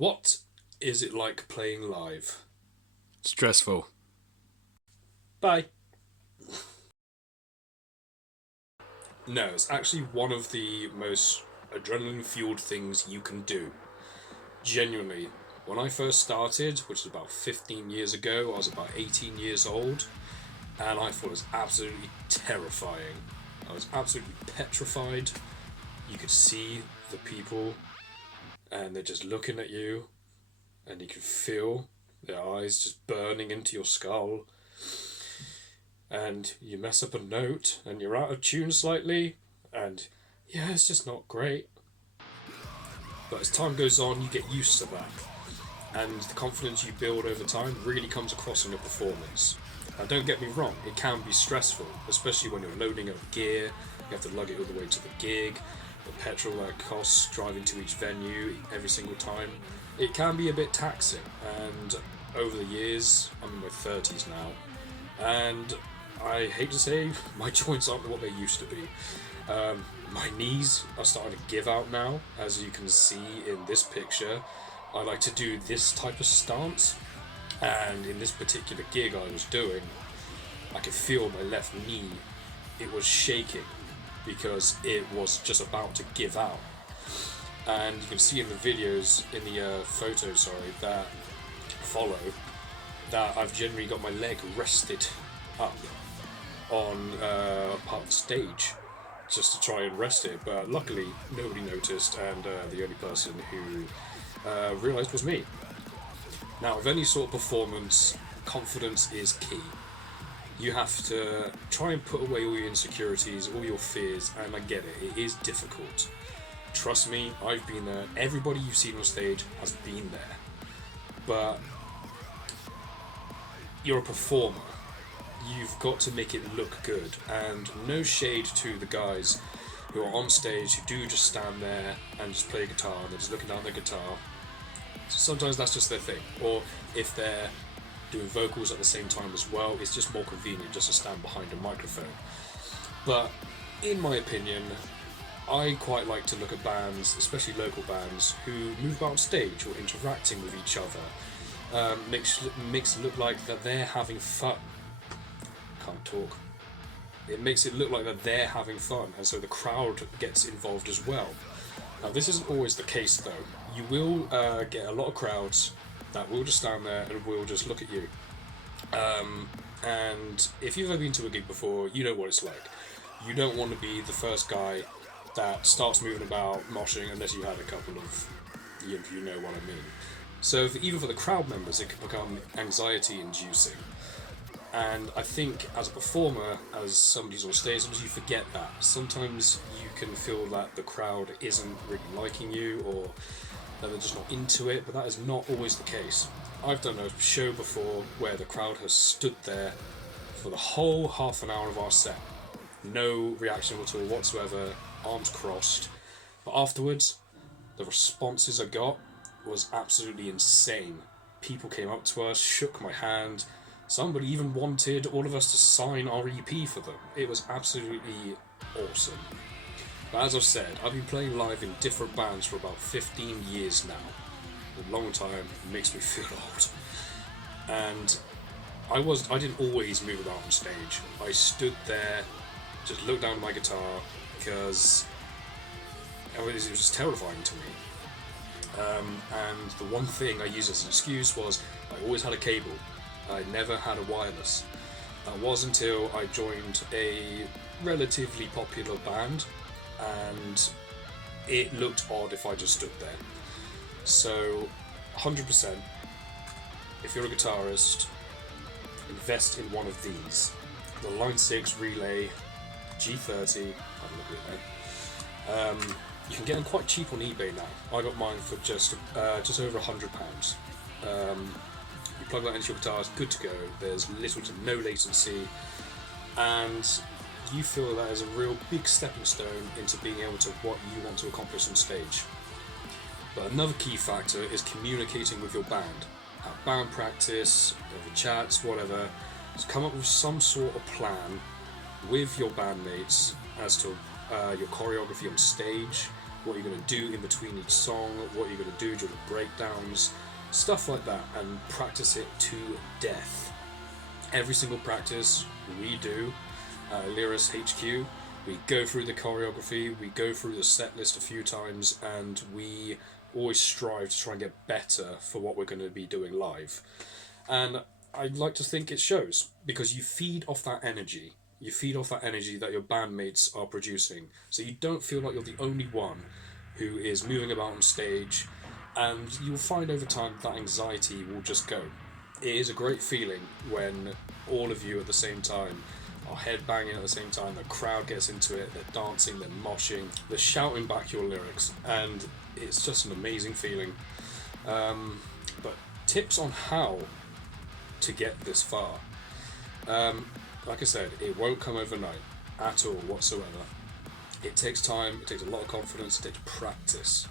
What is it like playing live? Stressful. Bye. No, it's actually one of the most adrenaline-fueled things you can do. Genuinely. When I first started, which was about 15 years ago, I was about 18 years old, and I thought it was absolutely terrifying. I was absolutely petrified. You could see the people, and they're just looking at you, and you can feel their eyes just burning into your skull. And you mess up a note, and you're out of tune slightly, and yeah, it's just not great. But as time goes on, you get used to that, and the confidence you build over time really comes across in your performance. Now, don't get me wrong, it can be stressful, especially when you're loading up gear, you have to lug it all the way to the gig, the petrol that costs driving to each venue every single time. It can be a bit taxing, and over the years, I'm in my 30s now, and I hate to say, my joints aren't what they used to be. My knees are starting to give out now, as you can see in this picture. I like to do this type of stance, and in this particular gig I was doing, I could feel my left knee, it was shaking, because it was just about to give out. And you can see in the videos, in the photos, that follow, that I've generally got my leg rested up on part of the stage just to try and rest it, but luckily nobody noticed, and the only person who realised was me. Now, with any sort of performance, confidence is key. You have to try and put away all your insecurities, all your fears, and I get it, it is difficult. Trust me, I've been there. Everybody you've seen on stage has been there. But you're a performer. You've got to make it look good, and no shade to the guys who are on stage who do just stand there and just play guitar and they're just looking down their guitar. Sometimes that's just their thing, or if they're doing vocals at the same time as well, it's just more convenient just to stand behind a microphone. But in my opinion, I quite like to look at bands, especially local bands, who move about on stage or interacting with each other. Makes it look like that they're having fun. Can't talk. It makes it look like that they're having fun, and so the crowd gets involved as well. Now, this isn't always the case though. You will get a lot of crowds that will just stand there and will just look at you. And if you've ever been to a gig before, you know what it's like. You don't want to be the first guy that starts moving about, moshing, unless you had a couple of, you know what I mean. So even for the crowd members, it can become anxiety-inducing. And I think as a performer, as somebody who's on stage, sometimes you forget that. Sometimes you can feel that the crowd isn't really liking you, or that they're just not into it, but that is not always the case. I've done a show before where the crowd has stood there for the whole half an hour of our set. No reaction at all whatsoever, arms crossed. But afterwards, the responses I got was absolutely insane. People came up to us, shook my hand. Somebody even wanted all of us to sign our EP for them. It was absolutely awesome. But as I've said, I've been playing live in different bands for about 15 years now. A long time, it makes me feel old. And I didn't always move about on stage. I stood there, just looked down at my guitar, because it was just terrifying to me. And the one thing I used as an excuse was I always had a cable. I never had a wireless. That was until I joined a relatively popular band, and it looked odd if I just stood there. So 100%, if you're a guitarist, invest in one of these. The Line 6 Relay G30, have a look at it there. You can get them quite cheap on eBay now. I got mine for just over £100. You plug that into your guitar, it's good to go. There's little to no latency, and you feel that is a real big stepping stone into being able to what you want to accomplish on stage. But another key factor is communicating with your band. At band practice, over chats, whatever, to come up with some sort of plan with your bandmates as to your choreography on stage, what you're going to do in between each song, what you're going to do during the breakdowns, stuff like that, and practice it to death. Every single practice we do at Lyris HQ, we go through the choreography, we go through the set list a few times, and we always strive to try and get better for what we're going to be doing live. And I'd like to think it shows, because you feed off that energy. You feed off that energy that your bandmates are producing, so you don't feel like you're the only one who is moving about on stage, and you'll find over time that anxiety will just go. It is a great feeling when all of you at the same time are headbanging at the same time, the crowd gets into it, they're dancing, they're moshing, they're shouting back your lyrics, and it's just an amazing feeling. But tips on how to get this far. Like I said, it won't come overnight at all whatsoever. It takes time, it takes a lot of confidence, it takes practice.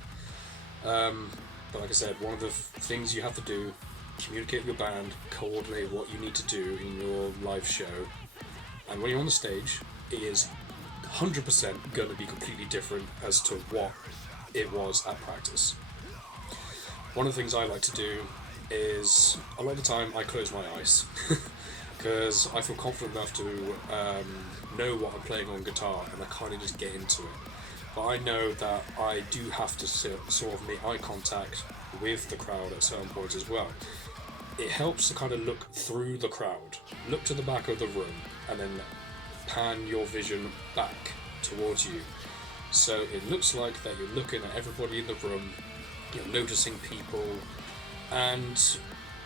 But like I said, one of the things you have to do, communicate with your band, coordinate what you need to do in your live show. And when you're on the stage, it is 100% going to be completely different as to what it was at practice. One of the things I like to do is, a lot of the time, I close my eyes. Because I feel confident enough to know what I'm playing on guitar, and I kind of just get into it. But I know that I do have to sort of make eye contact with the crowd at certain points as well. It helps to kind of look through the crowd, look to the back of the room, and then pan your vision back towards you. So it looks like that you're looking at everybody in the room, you're noticing people, and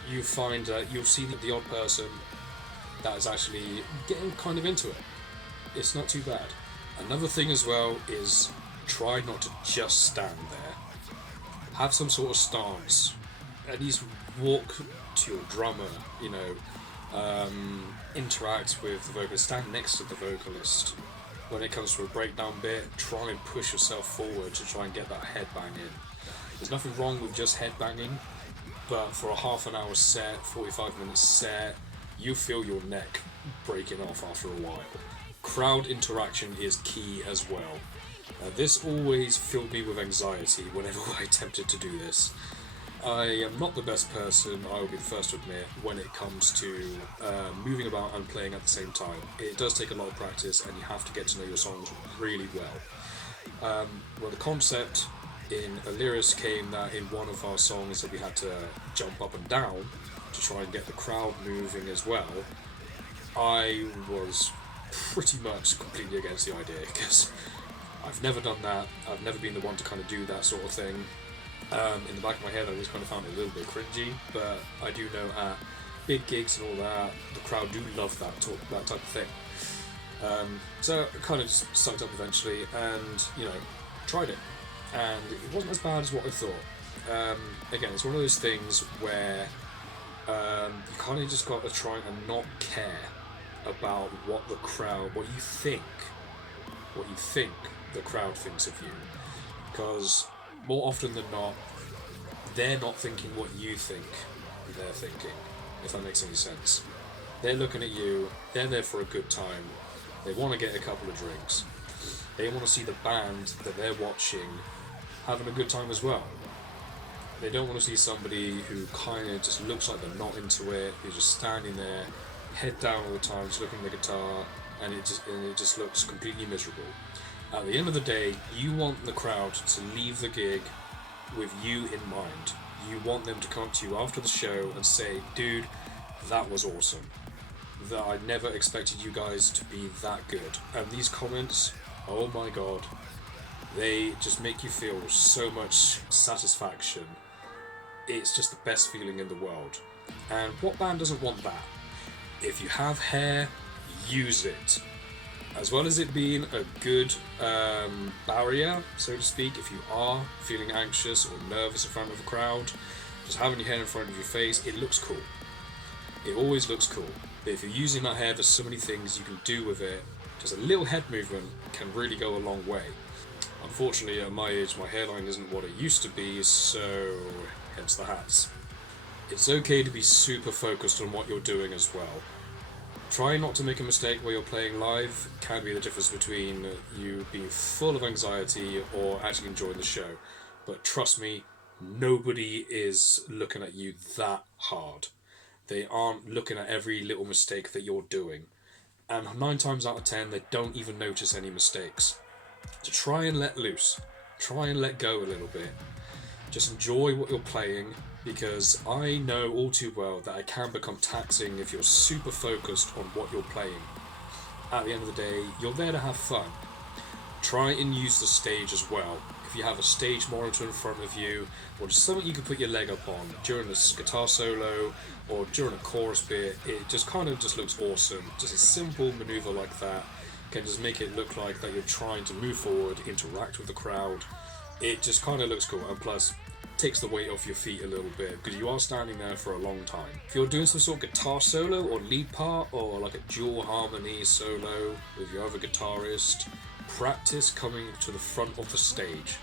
you find that you'll see the odd person that is actually getting kind of into it. It's not too bad. Another thing as well is try not to just stand there. Have some sort of stance. At least walk to your drummer, interact with the vocalist, stand next to the vocalist. When it comes to a breakdown bit, try and push yourself forward to try and get that headbang in. There's nothing wrong with just headbanging, but for a half an hour set, 45-minute set, you feel your neck breaking off after a while. Crowd interaction is key as well. This always filled me with anxiety whenever I attempted to do this. I am not the best person, I will be the first to admit, when it comes to moving about and playing at the same time. It does take a lot of practice, and you have to get to know your songs really well. Well, the concept in Lyris came that in one of our songs that we had to jump up and down to try and get the crowd moving as well. I was pretty much completely against the idea, because I've never done that. I've never been the one to kind of do that sort of thing. In the back of my head, I always kind of found it a little bit cringy, but I do know at big gigs and all that, the crowd do love that type of thing. So I kind of just sucked up eventually and, tried it. And it wasn't as bad as what I thought. Again, it's one of those things where you kind of just got to try and not care about what you think the crowd thinks of you. Because more often than not, they're not thinking what you think they're thinking, if that makes any sense. They're looking at you, they're there for a good time, they want to get a couple of drinks, they want to see the band that they're watching having a good time as well. They don't want to see somebody who kind of just looks like they're not into it, who's just standing there, head down all the time, just looking at the guitar, and it just looks completely miserable. At the end of the day, you want the crowd to leave the gig with you in mind. You want them to come up to you after the show and say, dude, that was awesome. That I never expected you guys to be that good. And these comments, oh my god, they just make you feel so much satisfaction. It's just the best feeling in the world. And what band doesn't want that? If you have hair, use it. As well as it being a good barrier, so to speak, if you are feeling anxious or nervous in front of a crowd, just having your hair in front of your face, it looks cool. It always looks cool. But if you're using that hair, there's so many things you can do with it. Just a little head movement can really go a long way. Unfortunately, at my age, my hairline isn't what it used to be, so hence the hats. It's okay to be super focused on what you're doing as well. Try not to make a mistake where you're playing live can be the difference between you being full of anxiety or actually enjoying the show. But trust me, nobody is looking at you that hard. They aren't looking at every little mistake that you're doing. And 9 times out of 10, they don't even notice any mistakes. So try and let loose. Try and let go a little bit. Just enjoy what you're playing, because I know all too well that it can become taxing if you're super focused on what you're playing. At the end of the day, you're there to have fun. Try and use the stage as well. If you have a stage monitor in front of you, or just something you can put your leg up on during this guitar solo or during a chorus bit, it just kind of just looks awesome. Just a simple maneuver like that can just make it look like that you're trying to move forward, interact with the crowd. It just kind of looks cool, and plus takes the weight off your feet a little bit, because you are standing there for a long time. If you're doing some sort of guitar solo or lead part, or like a dual harmony solo with your other guitarist, practice coming to the front of the stage.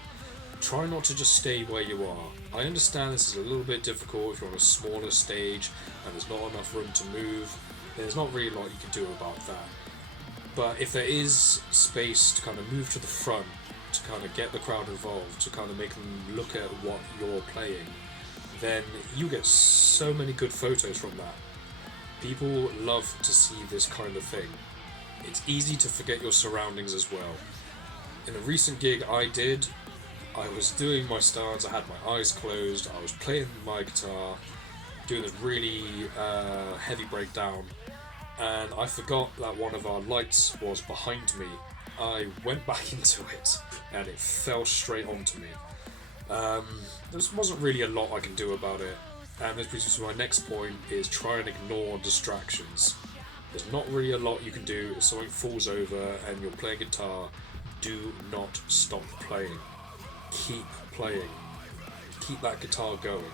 Try not to just stay where you are. I understand this is a little bit difficult if you're on a smaller stage and there's not enough room to move. There's not really a lot you can do about that. But if there is space to kind of move to the front, to kind of get the crowd involved, to kind of make them look at what you're playing, then you get so many good photos from that. People love to see this kind of thing. It's easy to forget your surroundings as well. In a recent gig I did, I was doing my stance, I had my eyes closed, I was playing my guitar, doing a really heavy breakdown, and I forgot that one of our lights was behind me. I went back into it, and it fell straight onto me. There wasn't really a lot I can do about it, and this brings me to my next point, is try and ignore distractions. There's not really a lot you can do. If something falls over and you're playing guitar, do not stop playing. Keep playing. Keep that guitar going.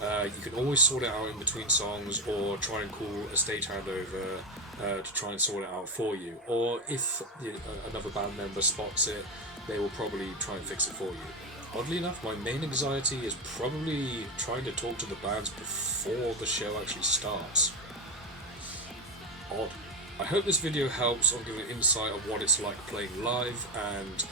You can always sort it out in between songs, or try and call a stagehand over to try and sort it out for you. Or if another band member spots it, they will probably try and fix it for you. Oddly enough, my main anxiety is probably trying to talk to the bands before the show actually starts. Odd. I hope this video helps on giving insight of what it's like playing live, and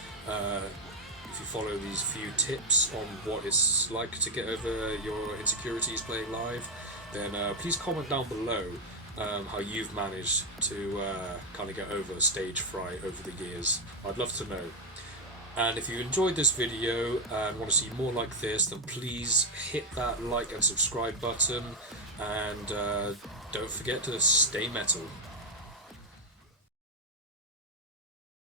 if you follow these few tips on what it's like to get over your insecurities playing live, then please comment down below how you've managed to kind of get over stage fright over the years. I'd love to know. And if you enjoyed this video and want to see more like this, then please hit that like and subscribe button, and don't forget to stay metal.